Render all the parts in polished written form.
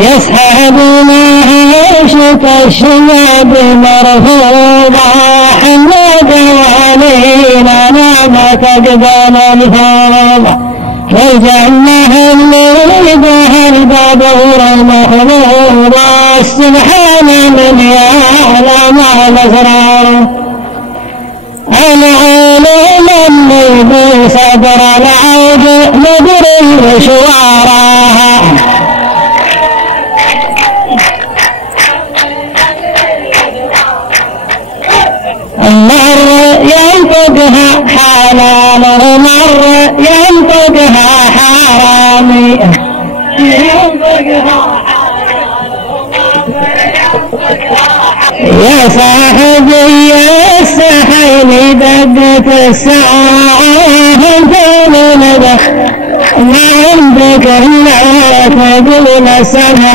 يسحبنا عيشة الشباب مرفوضة حمد ولينا ما تقبل الفوضى والجنة اللي بها البدور المخلوضة سبحان من يعلم الأسرار العالم اللي بصدر العود مدري مشوارها المر ينطقها حلال ومر ينطقها حرامي يا صاحبي يا السحيل دقت الساعة انت من ما عندك الا تقول السمع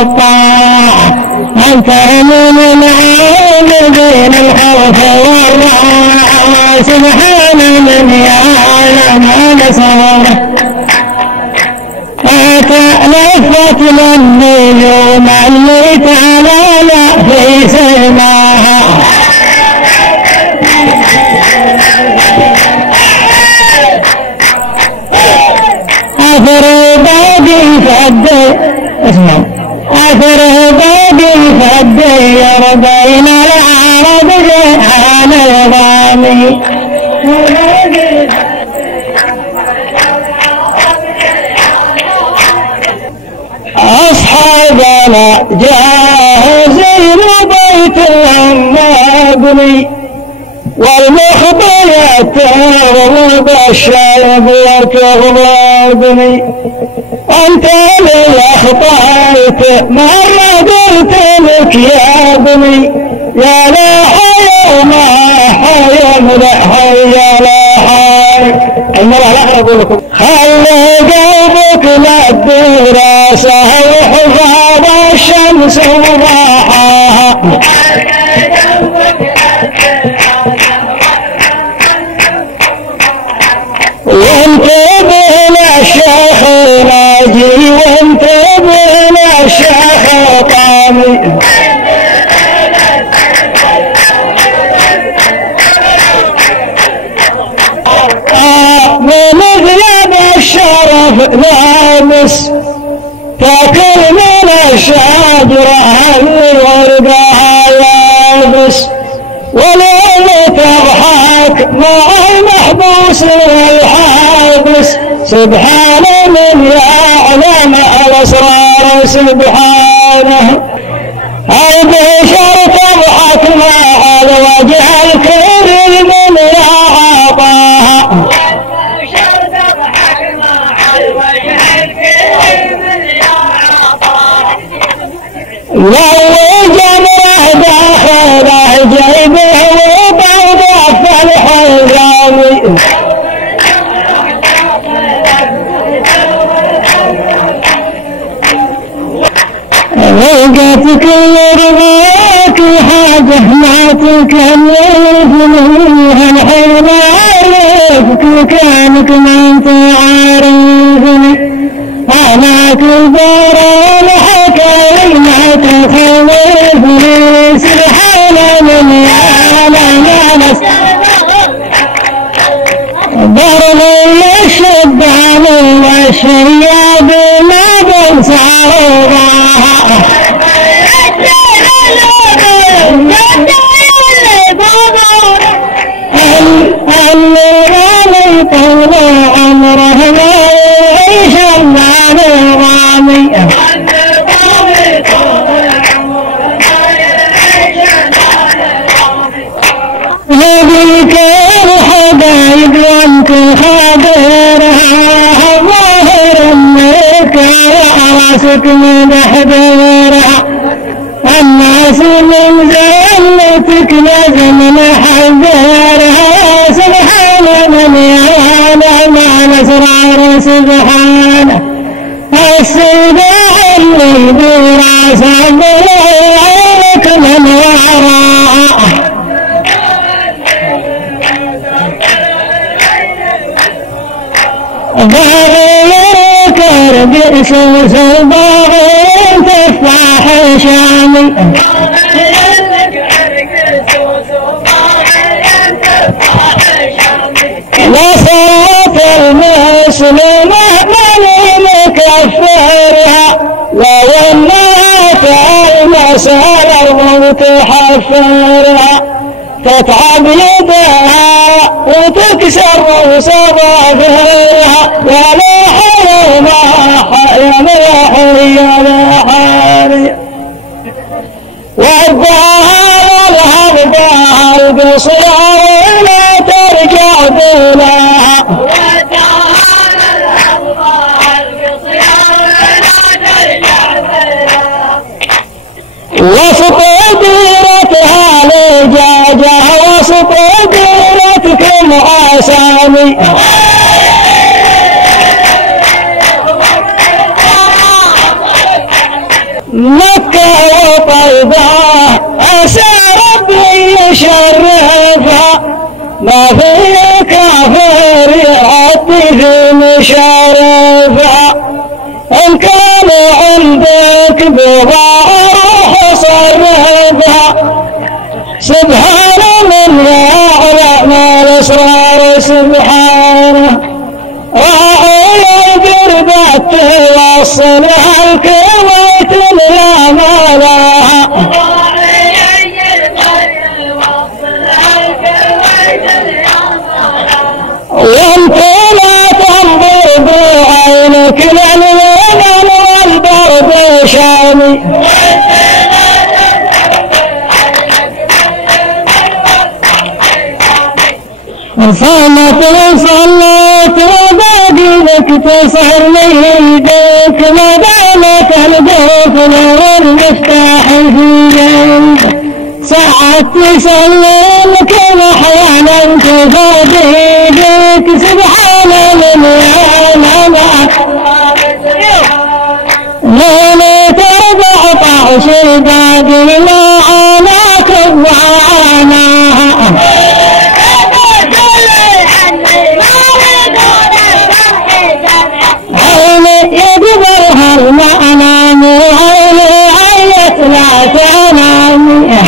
والطاعة انت من العالمين الحرف والراعة سبحان من يعلم الاسرار تلفت للنجوم اللي تعالى في سماها أثر باقي فدي اسمع أثر باقي فدي يرضين العرب جيحان الغامي أصحابنا جاهزين بيت الأماقني والمخبرات تغلب الشرب وتغلبني أنت اللي أخطأت مرة قلت لك يا ابني يا لا حي وما حي لا حي لا حي المرة الأخرى أقول لكم خلي قلبك للدراسة وحفاظ الشمس وضحاها وانتبه للشيخ ناجي وانتبه للشيخ طامي من غياب الشرف لامس تاكل من الشجرة الورقة يابس ولو تضحك مع المحبوس والحابس سبحان من يعلم الأسرار سبحانه البشر تضحك مع الوجه الكريم من يعطاها لو جمره داخله جيبه وبعده فالحزام وقتك يرضاك حاجه ما تكلفني الحين عرفت كانك ما انت عارفني انا كبر الحكاية ما تخوفني سبحان من يعلم نفس ضربي الشبان والشياب ما بنسى رضاها اللي طول عمره ما يعيش المال الغامي هذيك الحبايب وانت خابرها ظاهر انك راسك مدحدرها الناس من زلتك لازم نحذرها سبحان من يعلم الاسرار سبحانه السباع اللي براسه عينك من وراءه ضاغي كرب سوس ضاغي شامي نصرت المسلمة من مكفرها وولت المسألة وتحفرها تتعب يدها وتكسر صبابها يا لحي يا لحي يا لحي والظهر الهبدها القصير ولا ترجع بلاها وسط ديرتها لجاجة وسط ديرتكم عسامي مكة وطيبة عسى ربي يشرفها ما في كافر يعطي في مشارفها إن كان عندك بضاعة صرفها سبحان من يعلم الأسرار سبحانه راعي القربة توصلها الكويت لا مالها وانت لا تنظر بعينك لليمن والبرد شامي صامت وصلت وباقي لك تسهر ليديك ما دامت القفل والمفتاح في جيبك ساعات تسلمك واحيانا تفادي يديك سبحان من يعلم ليلة 14 باقي لا عناك وعناها يقبلها المعنى وعيني عيت لا تنامي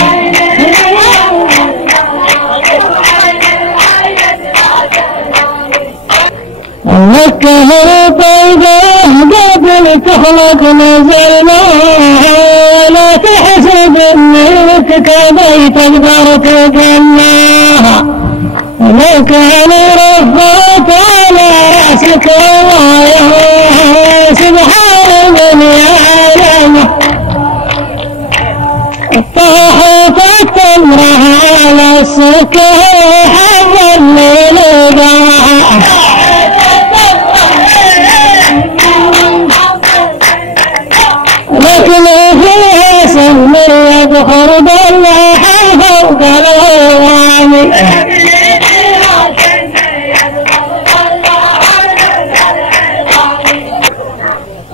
مكة البيضاء قبل تخلق نزلنا لا تحسب انك كبيت تقدر تجناها لو كان رفضت على راسك سبحان من يعلم طاحت التمر على السكة حظ الليل ضاع لكن فيها سم يبخر ضلها فوق الغوامي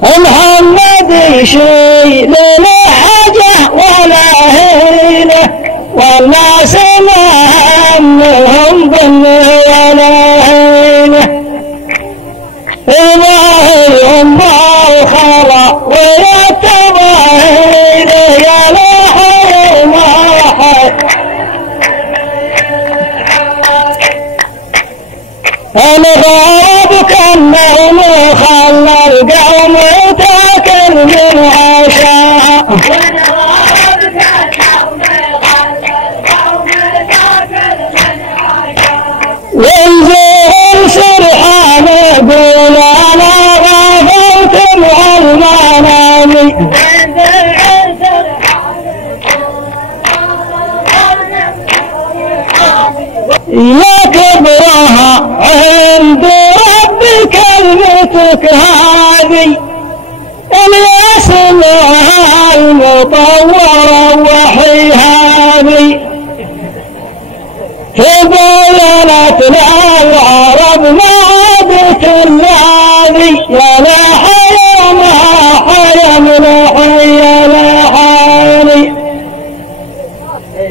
محمد شيء لا حاجة ولا هينة والناس ما همهم ظن ولا هينة إلهي الخلا ويتبعين يا لحي ما حي الغرب كالنوم خلى القوم تاكل من عشاء وانزل سرحان يقول انا غفلت مع المنام يا كبرها عند ربك كلمتك هذه اللي اسمها المطورة وحي هذه تبينت للعرب ما عادت الذي يا لا حي ما حي من حي يا لا حي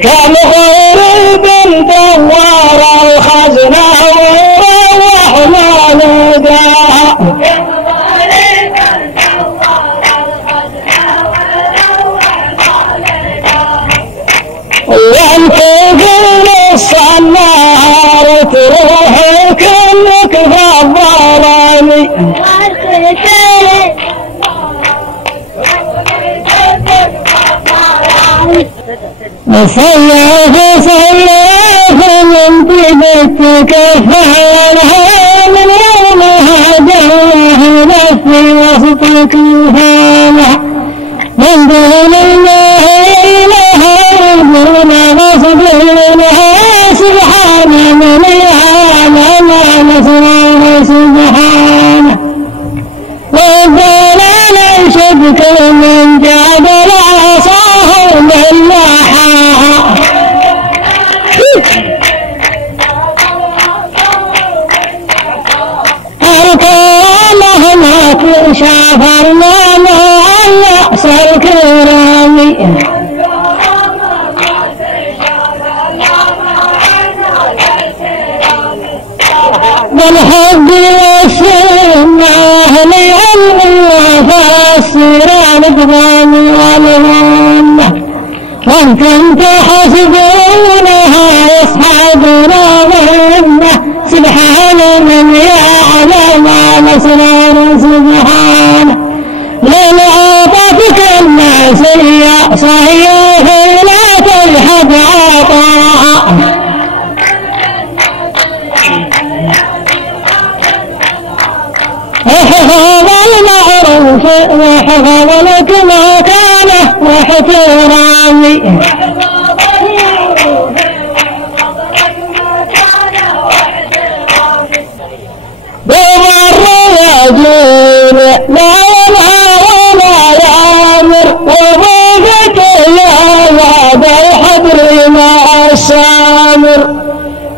كم غريب دوار الخزنة وروح ما لقاها والكبير الصنار تروح كلك غبراني صلاه من بيتك فعلها من يومها جواه في وسطك هانا من دون الله إله دون وصبرها سبحان من يعلم نصره سبحانه وقال نشدك من جبل عصاه من لاحاها أركانهما شافرنا مع الرأس الكرامي بالحب والسنة أهل العلم وفسران الإقدام والغنة وانتم تحسبونها يصحبنا ظنة سبحان من يعلم نصره سبحانه للعاطفة الناسية صحيح لا تلحق عطاء وحفظ المعروف وحفظ لك ما كان واحترامي بمر يجول لا ينهى ولا يأمر وضيفك يا بعد الحبر مع السامر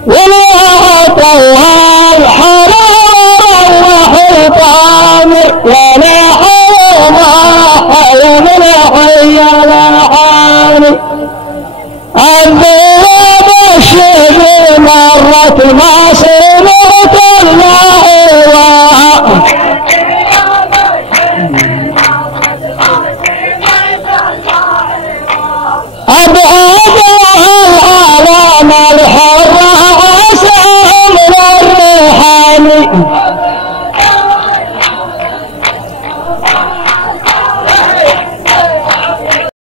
ولا طوها الحرام ولا